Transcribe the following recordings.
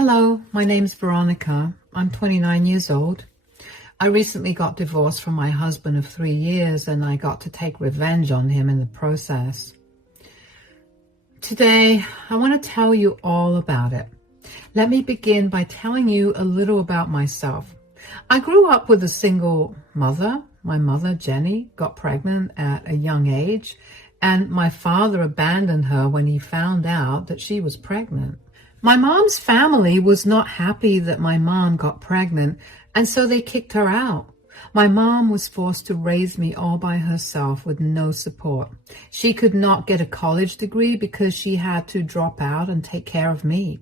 Hello, my name's Veronica. I'm 29 years old. I recently got divorced from my husband of 3 years, and I got to take revenge on him in the process. Today, I want to tell you all about it. Let me begin by telling you a little about myself. I grew up with a single mother. My mother, Jenny, got pregnant at a young age, and my father abandoned her when he found out that she was pregnant. My mom's family was not happy that my mom got pregnant, and so they kicked her out. My mom was forced to raise me all by herself with no support. She could not get a college degree because she had to drop out and take care of me.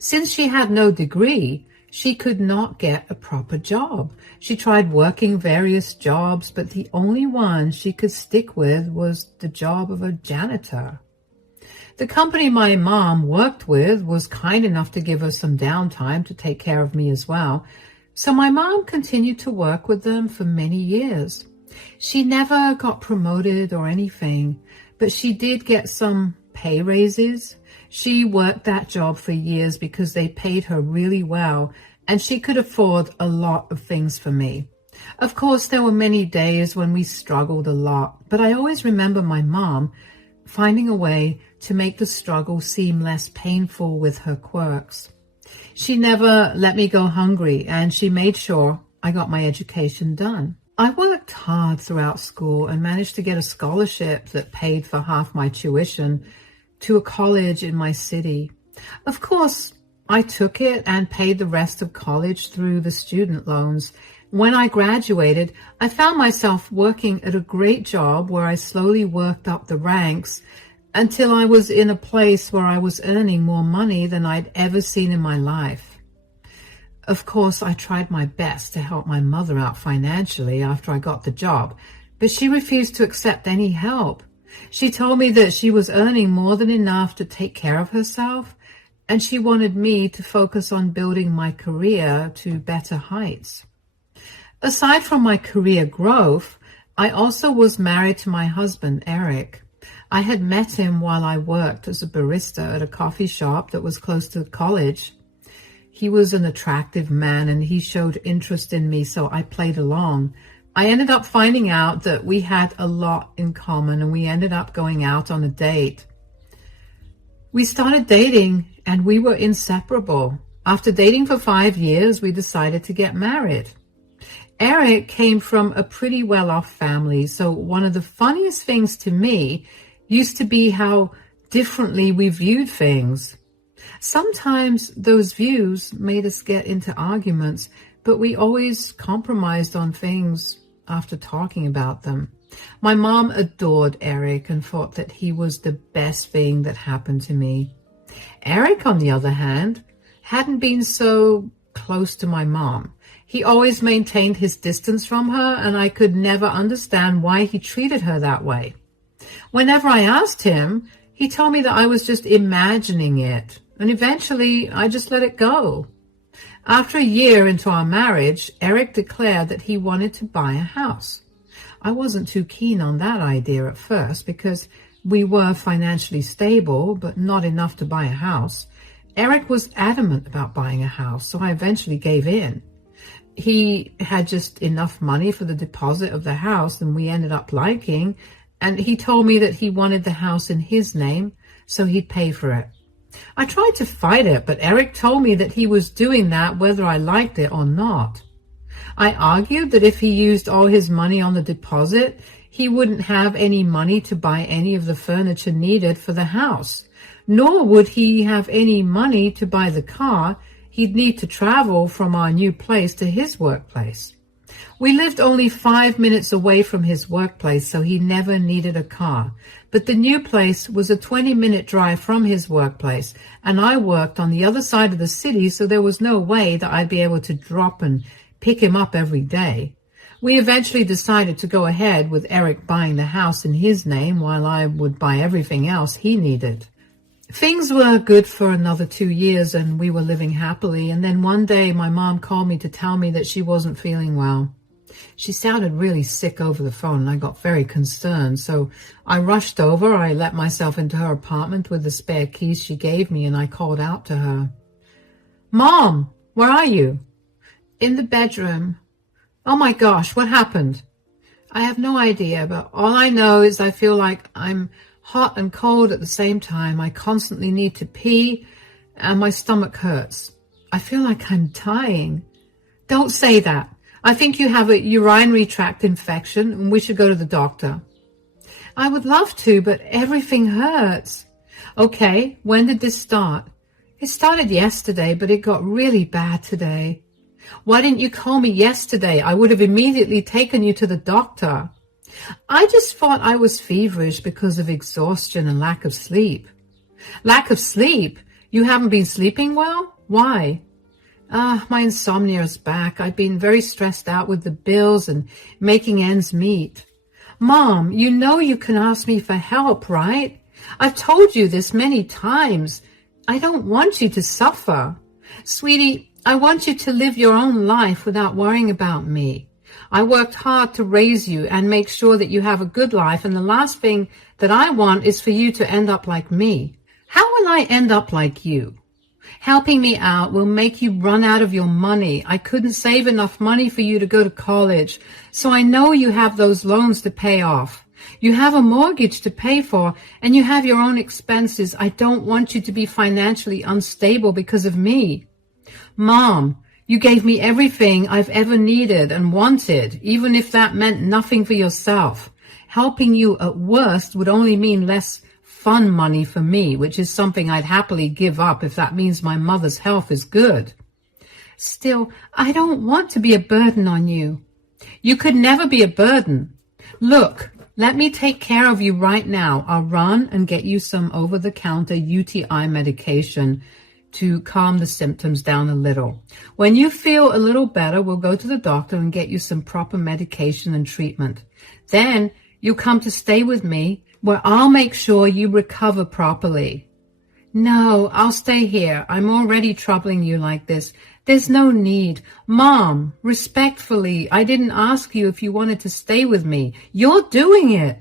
Since she had no degree, she could not get a proper job. She tried working various jobs, but the only one she could stick with was the job of a janitor. The company my mom worked with was kind enough to give her some downtime to take care of me as well, so my mom continued to work with them for many years. She never got promoted or anything, but she did get some pay raises. She worked that job for years because they paid her really well, and she could afford a lot of things for me. Of course, there were many days when we struggled a lot, but I always remember my mom finding a way to make the struggle seem less painful with her quirks. She never let me go hungry, and she made sure I got my education done. I worked hard throughout school and managed to get a scholarship that paid for half my tuition to a college in my city. Of course, I took it and paid the rest of college through the student loans. When I graduated, I found myself working at a great job where I slowly worked up the ranks until I was in a place where I was earning more money than I'd ever seen in my life. Of course, I tried my best to help my mother out financially after I got the job, but she refused to accept any help. She told me that she was earning more than enough to take care of herself, and she wanted me to focus on building my career to better heights. Aside from my career growth, I also was married to my husband, Eric. I had met him while I worked as a barista at a coffee shop that was close to college. He was an attractive man and he showed interest in me, so I played along. I ended up finding out that we had a lot in common, and we ended up going out on a date. We started dating and we were inseparable. After dating for 5 years, we decided to get married. Eric came from a pretty well-off family, so one of the funniest things to me used to be how differently we viewed things. Sometimes those views made us get into arguments, but we always compromised on things after talking about them. My mom adored Eric and thought that he was the best thing that happened to me. Eric, on the other hand, hadn't been so close to my mom. He always maintained his distance from her, and I could never understand why he treated her that way. Whenever I asked him, he told me that I was just imagining it, and eventually I just let it go. After a year into our marriage, Eric declared that he wanted to buy a house. I wasn't too keen on that idea at first because we were financially stable, but not enough to buy a house. Eric was adamant about buying a house, so I eventually gave in. He had just enough money for the deposit of the house, and we ended up liking, and he told me that he wanted the house in his name, so he'd pay for it. I tried to fight it, but Eric told me that he was doing that whether I liked it or not. I argued that if he used all his money on the deposit, he wouldn't have any money to buy any of the furniture needed for the house, nor would he have any money to buy the car he'd need to travel from our new place to his workplace. We lived only 5 minutes away from his workplace, so he never needed a car. But the new place was a 20-minute drive from his workplace, and I worked on the other side of the city, so there was no way that I'd be able to drop and pick him up every day. We eventually decided to go ahead with Eric buying the house in his name while I would buy everything else he needed. Things were good for another 2 years, and we were living happily, and then one day my mom called me to tell me that she wasn't feeling well. She sounded really sick over the phone, and I got very concerned, so I rushed over. I let myself into her apartment with the spare keys she gave me, and I called out to her. Mom, where are you? In the bedroom. Oh my gosh, what happened? I have no idea, but all I know is I feel like I'm hot and cold at the same time. I constantly need to pee and my stomach hurts. I feel like I'm dying. Don't say that. I think you have a urinary tract infection and we should go to the doctor. I would love to, but everything hurts. Okay, when did this start? It started yesterday, but it got really bad today. Why didn't you call me yesterday? I would have immediately taken you to the doctor. I just thought I was feverish because of exhaustion and lack of sleep. Lack of sleep? You haven't been sleeping well? Why? My insomnia is back. I've been very stressed out with the bills and making ends meet. Mom, you know you can ask me for help, right? I've told you this many times. I don't want you to suffer. Sweetie, I want you to live your own life without worrying about me. I worked hard to raise you and make sure that you have a good life, and the last thing that I want is for you to end up like me. How will I end up like you? Helping me out will make you run out of your money. I couldn't save enough money for you to go to college, so I know you have those loans to pay off. You have a mortgage to pay for, and you have your own expenses. I don't want you to be financially unstable because of me. Mom, you gave me everything I've ever needed and wanted, even if that meant nothing for yourself. Helping you at worst would only mean less fun money for me, which is something I'd happily give up if that means my mother's health is good. Still, I don't want to be a burden on you. You could never be a burden. Look, let me take care of you right now. I'll run and get you some over-the-counter UTI medication to calm the symptoms down a little. When you feel a little better, we'll go to the doctor and get you some proper medication and treatment. Then you'll come to stay with me, where I'll make sure you recover properly. No, I'll stay here. I'm already troubling you like this. There's no need. Mom, respectfully, I didn't ask you if you wanted to stay with me. You're doing it.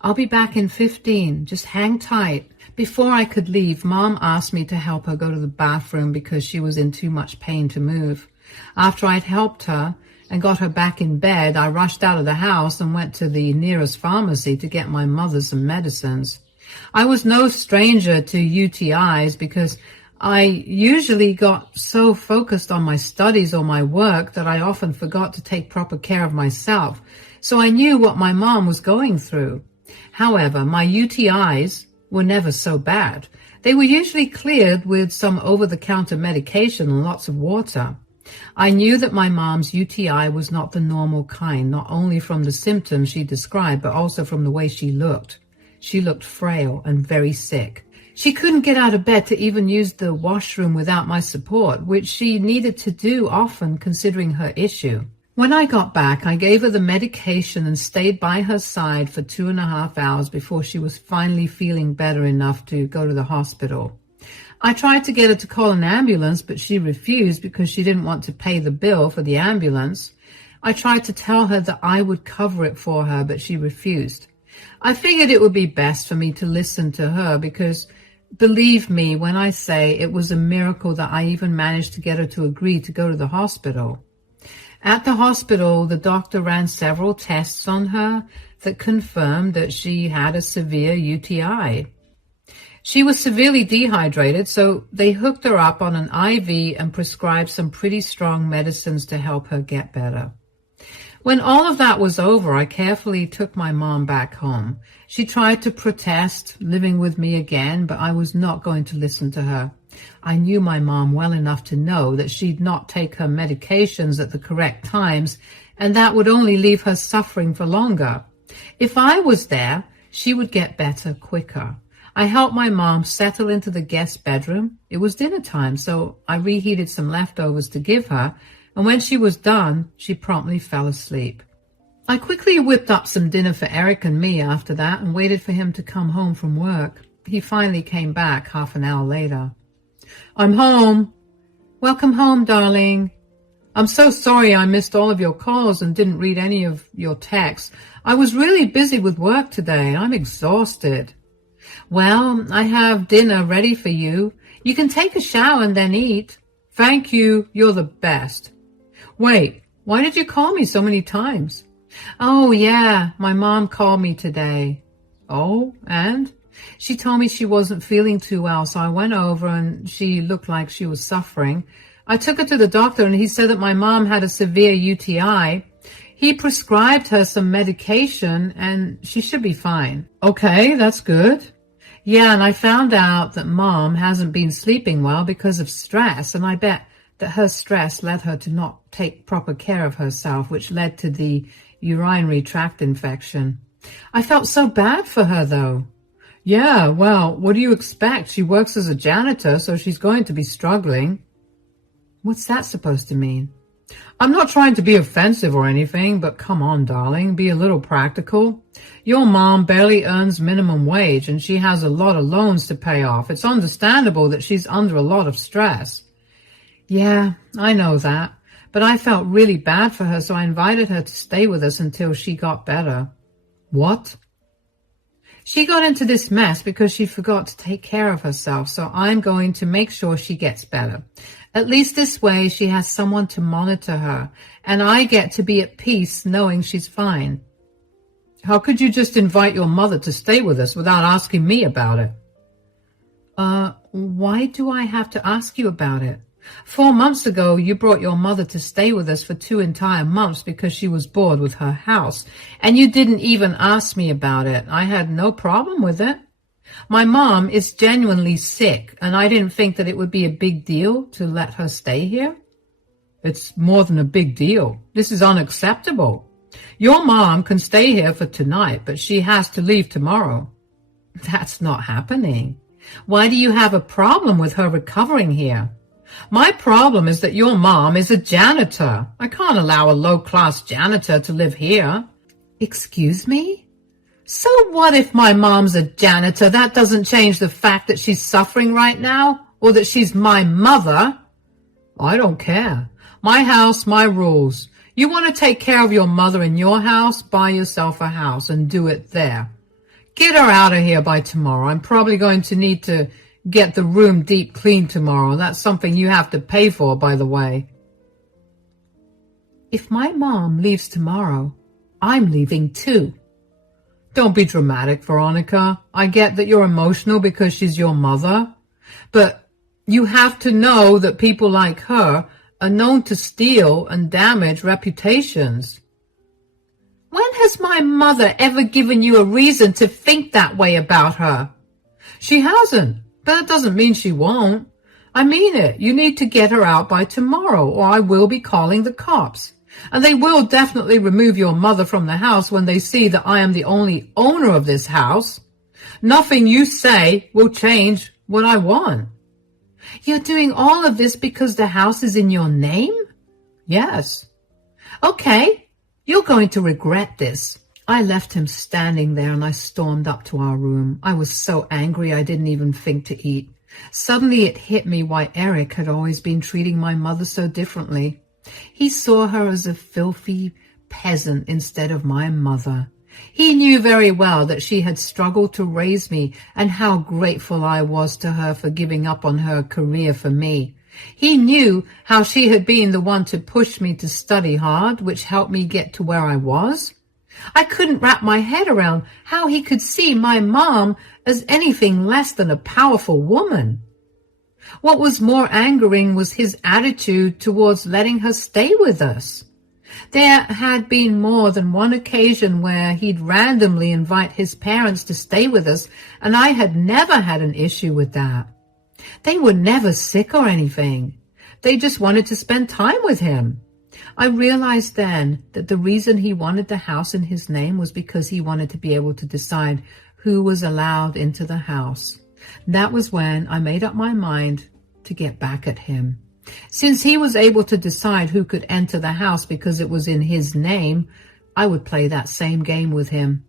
I'll be back in 15. Just hang tight. Before I could leave, Mom asked me to help her go to the bathroom because she was in too much pain to move. After I'd helped her and got her back in bed, I rushed out of the house and went to the nearest pharmacy to get my mother some medicines. I was no stranger to UTIs because I usually got so focused on my studies or my work that I often forgot to take proper care of myself. So I knew what my mom was going through. However, my UTIs were never so bad. They were usually cleared with some over-the-counter medication and lots of water. I knew that my mom's UTI was not the normal kind, not only from the symptoms she described, but also from the way she looked. She looked frail and very sick. She couldn't get out of bed to even use the washroom without my support, which she needed to do often considering her issue. When I got back, I gave her the medication and stayed by her side for 2.5 hours before she was finally feeling better enough to go to the hospital. I tried to get her to call an ambulance, but she refused because she didn't want to pay the bill for the ambulance. I tried to tell her that I would cover it for her, but she refused. I figured it would be best for me to listen to her because, believe me when I say it was a miracle that I even managed to get her to agree to go to the hospital. At the hospital, the doctor ran several tests on her that confirmed that she had a severe UTI. She was severely dehydrated, so they hooked her up on an IV and prescribed some pretty strong medicines to help her get better. When all of that was over, I carefully took my mom back home. She tried to protest living with me again, but I was not going to listen to her. I knew my mom well enough to know that she'd not take her medications at the correct times, and that would only leave her suffering for longer. If I was there, she would get better quicker. I helped my mom settle into the guest bedroom. It was dinner time, so I reheated some leftovers to give her, and when she was done, she promptly fell asleep. I quickly whipped up some dinner for Eric and me after that and waited for him to come home from work. He finally came back half an hour later. I'm home. Welcome home, darling. I'm so sorry I missed all of your calls and didn't read any of your texts. I was really busy with work today. I'm exhausted. Well, I have dinner ready for you. You can take a shower and then eat. Thank you. You're the best. Wait, why did you call me so many times? Oh, yeah, my mom called me today. Oh, and? She told me she wasn't feeling too well, so I went over and she looked like she was suffering. I took her to the doctor and he said that my mom had a severe UTI. He prescribed her some medication and she should be fine. Okay, that's good. Yeah, and I found out that Mom hasn't been sleeping well because of stress, and I bet that her stress led her to not take proper care of herself, which led to the urinary tract infection. I felt so bad for her, though. Yeah, well, what do you expect? She works as a janitor, so she's going to be struggling. What's that supposed to mean? I'm not trying to be offensive or anything, but come on, darling, be a little practical. Your mom barely earns minimum wage and she has a lot of loans to pay off. It's understandable that she's under a lot of stress. Yeah, I know that, but I felt really bad for her, so I invited her to stay with us until she got better. What? She got into this mess because she forgot to take care of herself, so I'm going to make sure she gets better. At least this way she has someone to monitor her, and I get to be at peace knowing she's fine. How could you just invite your mother to stay with us without asking me about it? Why do I have to ask you about it? 4 months ago, you brought your mother to stay with us for 2 entire months because she was bored with her house, and you didn't even ask me about it. I had no problem with it. My mom is genuinely sick, and I didn't think that it would be a big deal to let her stay here. It's more than a big deal. This is unacceptable. Your mom can stay here for tonight, but she has to leave tomorrow. That's not happening. Why do you have a problem with her recovering here? My problem is that your mom is a janitor. I can't allow a low-class janitor to live here. Excuse me? So what if my mom's a janitor? That doesn't change the fact that she's suffering right now, or that she's my mother. I don't care. My house, my rules. You want to take care of your mother in your house? Buy yourself a house and do it there. Get her out of here by tomorrow. I'm probably going to need to get the room deep cleaned tomorrow. That's something you have to pay for, by the way. If my mom leaves tomorrow, I'm leaving too. Don't be dramatic, Veronica. I get that you're emotional because she's your mother, but you have to know that people like her are known to steal and damage reputations. When has my mother ever given you a reason to think that way about her? She hasn't, but that doesn't mean she won't. I mean it. You need to get her out by tomorrow, or I will be calling the cops. And they will definitely remove your mother from the house when they see that I am the only owner of this house. Nothing you say will change what I want. You're doing all of this because the house is in your name? Yes. Okay, you're going to regret this. I left him standing there and I stormed up to our room. I was so angry I didn't even think to eat. Suddenly it hit me why Eric had always been treating my mother so differently. He saw her as a filthy peasant instead of my mother. He knew very well that she had struggled to raise me and how grateful I was to her for giving up on her career for me. He knew how she had been the one to push me to study hard, which helped me get to where I was. I couldn't wrap my head around how he could see my mom as anything less than a powerful woman. What was more angering was his attitude towards letting her stay with us. There had been more than one occasion where he'd randomly invite his parents to stay with us, and I had never had an issue with that. They were never sick or anything. They just wanted to spend time with him. I realized then that the reason he wanted the house in his name was because he wanted to be able to decide who was allowed into the house. That was when I made up my mind to get back at him. Since he was able to decide who could enter the house because it was in his name, I would play that same game with him.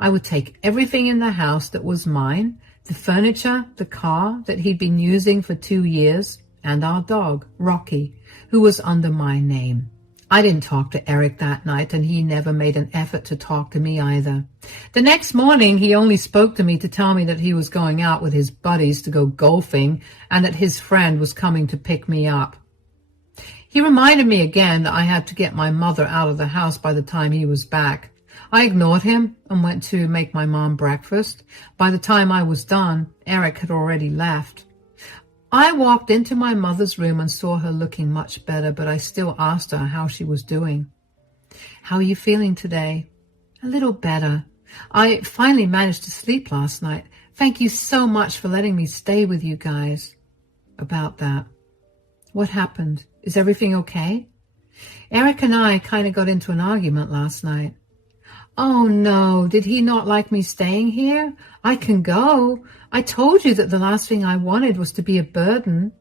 I would take everything in the house that was mine, the furniture, the car that he'd been using for 2 years, and our dog, Rocky, who was under my name. I didn't talk to Eric that night, and he never made an effort to talk to me either. The next morning, he only spoke to me to tell me that he was going out with his buddies to go golfing and that his friend was coming to pick me up. He reminded me again that I had to get my mother out of the house by the time he was back. I ignored him and went to make my mom breakfast. By the time I was done, Eric had already left. I walked into my mother's room and saw her looking much better, but I still asked her how she was doing. "How are you feeling today?" "A little better. I finally managed to sleep last night. Thank you so much for letting me stay with you guys." "About that. What happened? Is everything okay?" "Eric and I kind of got into an argument last night." "Oh no, did he not like me staying here? I can go. I told you that the last thing I wanted was to be a burden."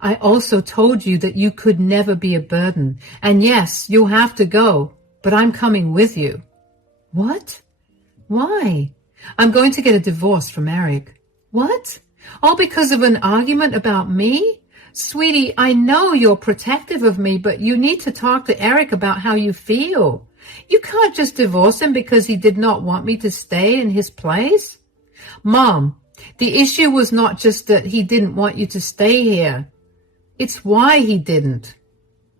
"I also told you that you could never be a burden. And yes, you'll have to go, but I'm coming with you." "What? Why?" "I'm going to get a divorce from Eric." "What? All because of an argument about me?" "Sweetie, I know you're protective of me, but you need to talk to Eric about how you feel. You can't just divorce him because he did not want me to stay in his place." "Mom, the issue was not just that he didn't want you to stay here. It's why he didn't."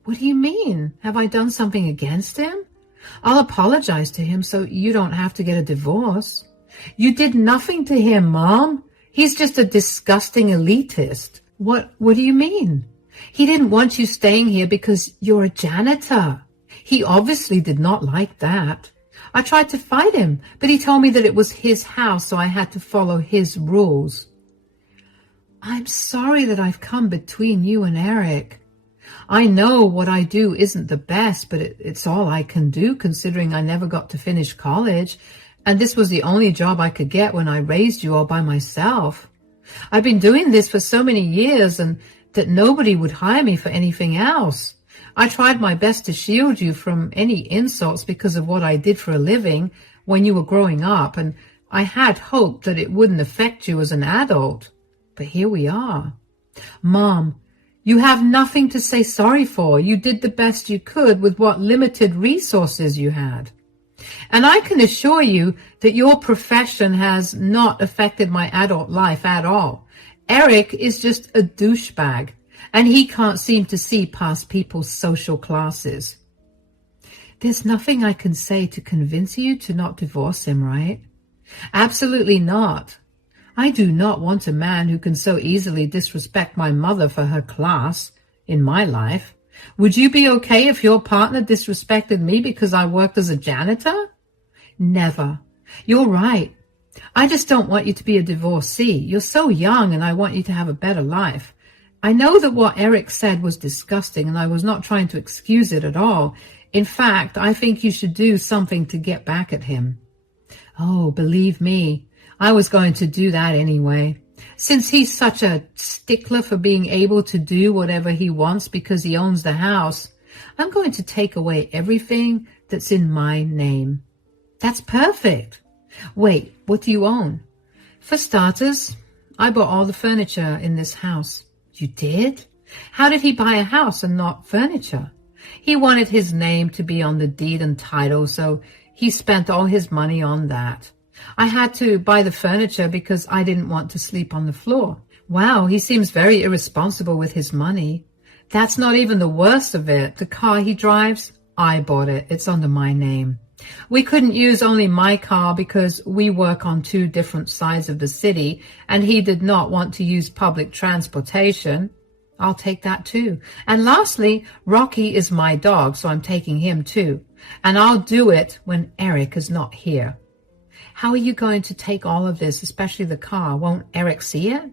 "What do you mean? Have I done something against him?" "I'll apologize to him so you don't have to get a divorce." "You did nothing to him, Mom. He's just a disgusting elitist." What do you mean?" "He didn't want you staying here because you're a janitor. He obviously did not like that. I tried to fight him, but he told me that it was his house, so I had to follow his rules." "I'm sorry that I've come between you and Eric. I know what I do isn't the best, but it's all I can do considering I never got to finish college, and this was the only job I could get when I raised you all by myself. I've been doing this for so many years and that nobody would hire me for anything else. I tried my best to shield you from any insults because of what I did for a living when you were growing up, and I had hoped that it wouldn't affect you as an adult. But here we are." "Mom, you have nothing to say sorry for. You did the best you could with what limited resources you had. And I can assure you that your profession has not affected my adult life at all. Eric is just a douchebag, and he can't seem to see past people's social classes." "There's nothing I can say to convince you to not divorce him, right?" "Absolutely not. I do not want a man who can so easily disrespect my mother for her class in my life. Would you be okay if your partner disrespected me because I worked as a janitor?" "Never. You're right. I just don't want you to be a divorcee. You're so young and I want you to have a better life. I know that what Eric said was disgusting and I was not trying to excuse it at all. In fact, I think you should do something to get back at him." "Oh, believe me, I was going to do that anyway. Since he's such a stickler for being able to do whatever he wants because he owns the house, I'm going to take away everything that's in my name." "That's perfect. Wait, what do you own?" "For starters, I bought all the furniture in this house." "You did? How did he buy a house and not furniture?" "He wanted his name to be on the deed and title, so he spent all his money on that. I had to buy the furniture because I didn't want to sleep on the floor." "Wow, he seems very irresponsible with his money." "That's not even the worst of it. The car he drives, I bought it. It's under my name. We couldn't use only my car because we work on 2 different sides of the city, and he did not want to use public transportation. I'll take that too. And lastly, Rocky is my dog, so I'm taking him too. And I'll do it when Eric is not here." "How are you going to take all of this, especially the car? Won't Eric see it?"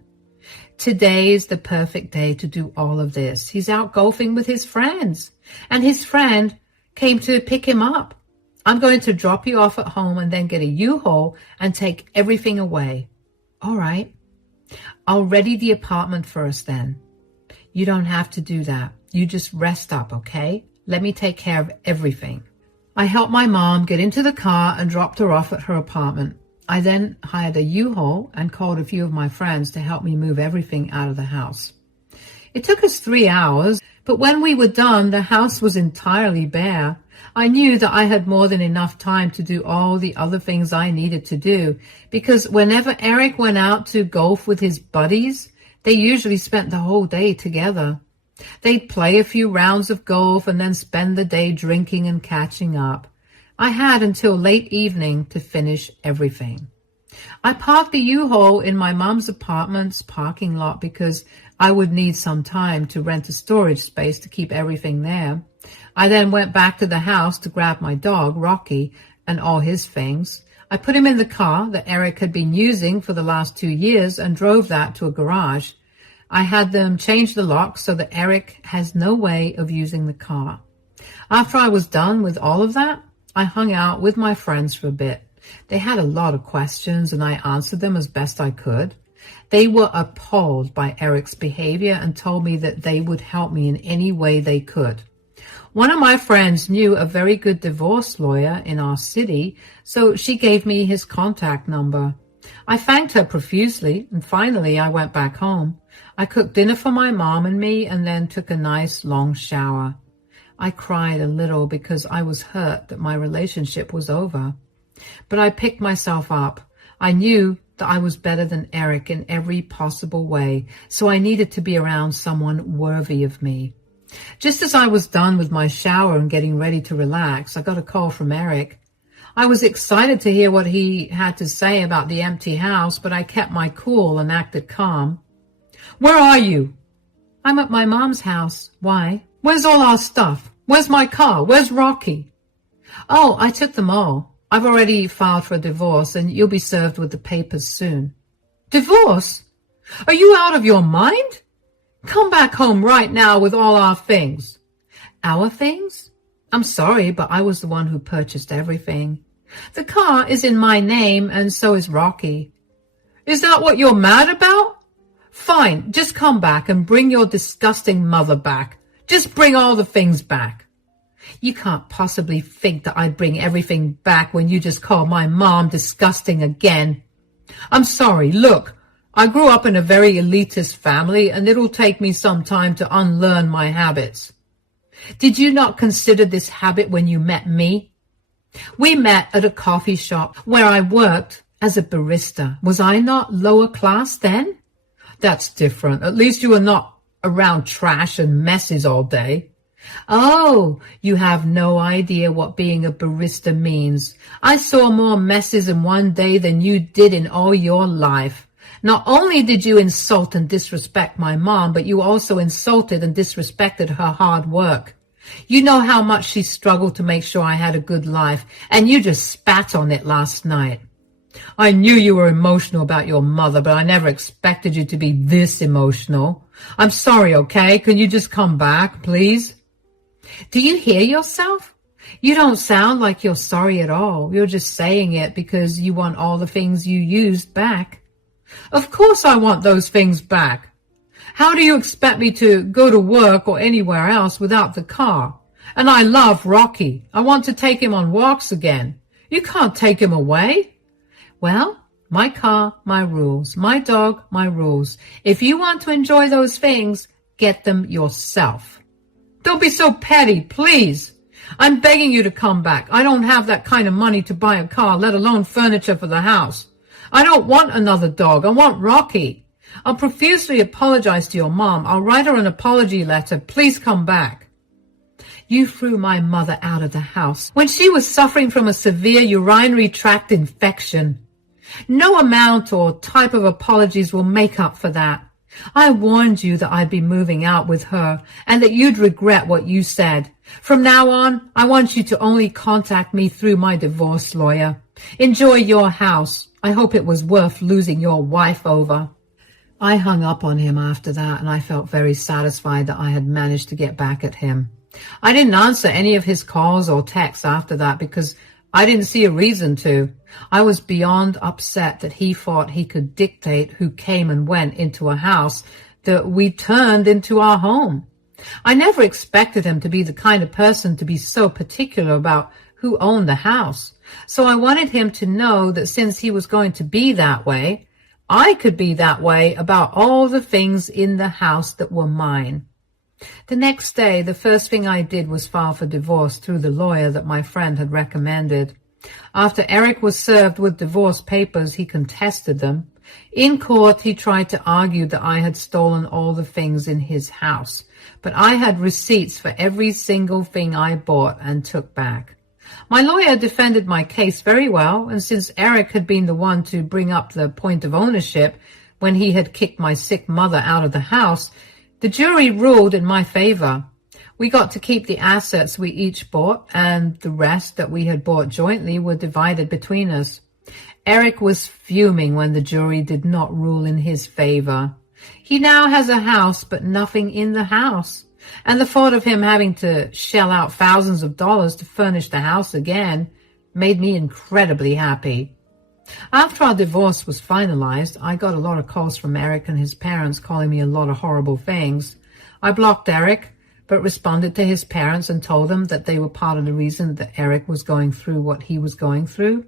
"Today is the perfect day to do all of this. He's out golfing with his friends, and his friend came to pick him up. I'm going to drop you off at home and then get a U-Haul and take everything away." "All right. I'll ready the apartment first then." "You don't have to do that. You just rest up, okay? Let me take care of everything." I helped my mom get into the car and dropped her off at her apartment. I then hired a U-Haul and called a few of my friends to help me move everything out of the house. It took us 3 hours, but when we were done, the house was entirely bare. I knew that I had more than enough time to do all the other things I needed to do, because whenever Eric went out to golf with his buddies, they usually spent the whole day together. They'd play a few rounds of golf and then spend the day drinking and catching up. I had until late evening to finish everything. I parked the U-Haul in my mom's apartment's parking lot because I would need some time to rent a storage space to keep everything there. I then went back to the house to grab my dog, Rocky, and all his things. I put him in the car that Eric had been using for the last 2 years and drove that to a garage. I had them change the lock so that Eric has no way of using the car. After I was done with all of that, I hung out with my friends for a bit. They had a lot of questions and I answered them as best I could. They were appalled by Eric's behavior and told me that they would help me in any way they could. One of my friends knew a very good divorce lawyer in our city, so she gave me his contact number. I thanked her profusely, and finally I went back home. I cooked dinner for my mom and me and then took a nice long shower. I cried a little because I was hurt that my relationship was over. But I picked myself up. I knew that I was better than Eric in every possible way, so I needed to be around someone worthy of me. Just as I was done with my shower and getting ready to relax, I got a call from Eric. I was excited to hear what he had to say about the empty house, but I kept my cool and acted calm. "Where are you?" "I'm at my mom's house." "Why?" "Where's all our stuff? Where's my car? Where's Rocky?" "Oh, I took them all. I've already filed for a divorce and you'll be served with the papers soon." "Divorce? Are you out of your mind? Come back home right now with all our things." "Our things? I'm sorry, but I was the one who purchased everything. The car is in my name and so is Rocky." "Is that what you're mad about? Fine, just come back and bring your disgusting mother back. Just bring all the things back." "You can't possibly think that I'd bring everything back when you just called my mom disgusting again." "I'm sorry, look. I grew up in a very elitist family, and it'll take me some time to unlearn my habits." "Did you not consider this habit when you met me?" "We met at a coffee shop where I worked as a barista. Was I not lower class then?" "That's different. At least you were not around trash and messes all day." "Oh, you have no idea what being a barista means. I saw more messes in one day than you did in all your life. Not only did you insult and disrespect my mom, but you also insulted and disrespected her hard work. You know how much she struggled to make sure I had a good life, and you just spat on it last night." "I knew you were emotional about your mother, but I never expected you to be this emotional. I'm sorry, okay? Can you just come back, please?" "Do you hear yourself? You don't sound like you're sorry at all. You're just saying it because you want all the things you used back." "Of course I want those things back. How do you expect me to go to work or anywhere else without the car? And I love Rocky. I want to take him on walks again. You can't take him away." "Well, my car, my rules. My dog, my rules. If you want to enjoy those things, get them yourself." "Don't be so petty, please. I'm begging you to come back. I don't have that kind of money to buy a car, let alone furniture for the house. I don't want another dog. I want Rocky. I'll profusely apologize to your mom. I'll write her an apology letter. Please come back." "You threw my mother out of the house when she was suffering from a severe urinary tract infection. No amount or type of apologies will make up for that. I warned you that I'd be moving out with her and that you'd regret what you said. From now on, I want you to only contact me through my divorce lawyer. Enjoy your house. I hope it was worth losing your wife over." I hung up on him after that, and I felt very satisfied that I had managed to get back at him. I didn't answer any of his calls or texts after that because I didn't see a reason to. I was beyond upset that he thought he could dictate who came and went into a house that we turned into our home. I never expected him to be the kind of person to be so particular about who owned the house. So I wanted him to know that since he was going to be that way, I could be that way about all the things in the house that were mine. The next day, the first thing I did was file for divorce through the lawyer that my friend had recommended. After Eric was served with divorce papers, he contested them. In court, he tried to argue that I had stolen all the things in his house, but I had receipts for every single thing I bought and took back. My lawyer defended my case very well, and since Eric had been the one to bring up the point of ownership when he had kicked my sick mother out of the house, the jury ruled in my favor. We got to keep the assets we each bought, and the rest that we had bought jointly were divided between us. Eric was fuming when the jury did not rule in his favor. He now has a house, but nothing in the house. And the thought of him having to shell out thousands of dollars to furnish the house again made me incredibly happy. After our divorce was finalized, I got a lot of calls from Eric and his parents calling me a lot of horrible things. I blocked Eric, but responded to his parents and told them that they were part of the reason that Eric was going through what he was going through.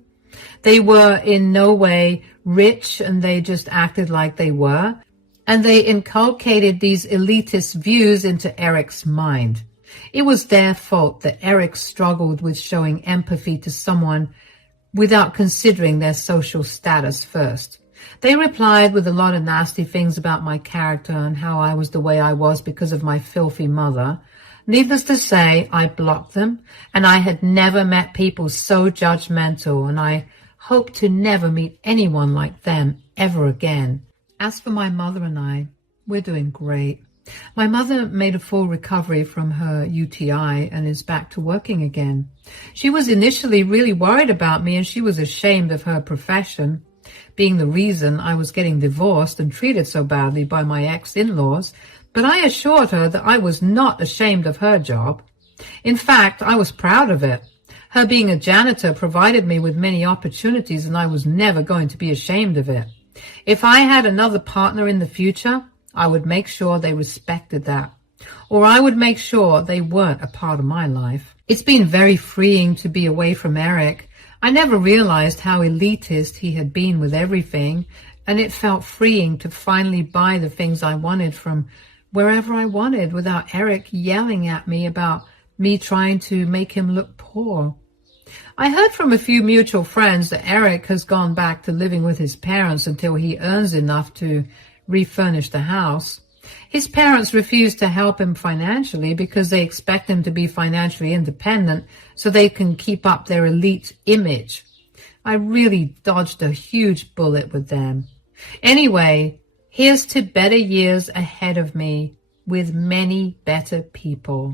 They were in no way rich, and they just acted like they were. And they inculcated these elitist views into Eric's mind. It was their fault that Eric struggled with showing empathy to someone without considering their social status first. They replied with a lot of nasty things about my character and how I was the way I was because of my filthy mother. Needless to say, I blocked them, and I had never met people so judgmental, and I hope to never meet anyone like them ever again. As for my mother and I, we're doing great. My mother made a full recovery from her UTI and is back to working again. She was initially really worried about me, and she was ashamed of her profession, being the reason I was getting divorced and treated so badly by my ex-in-laws, but I assured her that I was not ashamed of her job. In fact, I was proud of it. Her being a janitor provided me with many opportunities, and I was never going to be ashamed of it. If I had another partner in the future, I would make sure they respected that, or I would make sure they weren't a part of my life. It's been very freeing to be away from Eric. I never realized how elitist he had been with everything, and it felt freeing to finally buy the things I wanted from wherever I wanted without Eric yelling at me about me trying to make him look poor. I heard from a few mutual friends that Eric has gone back to living with his parents until he earns enough to refurnish the house. His parents refuse to help him financially because they expect him to be financially independent so they can keep up their elite image. I really dodged a huge bullet with them. Anyway, here's to better years ahead of me with many better people.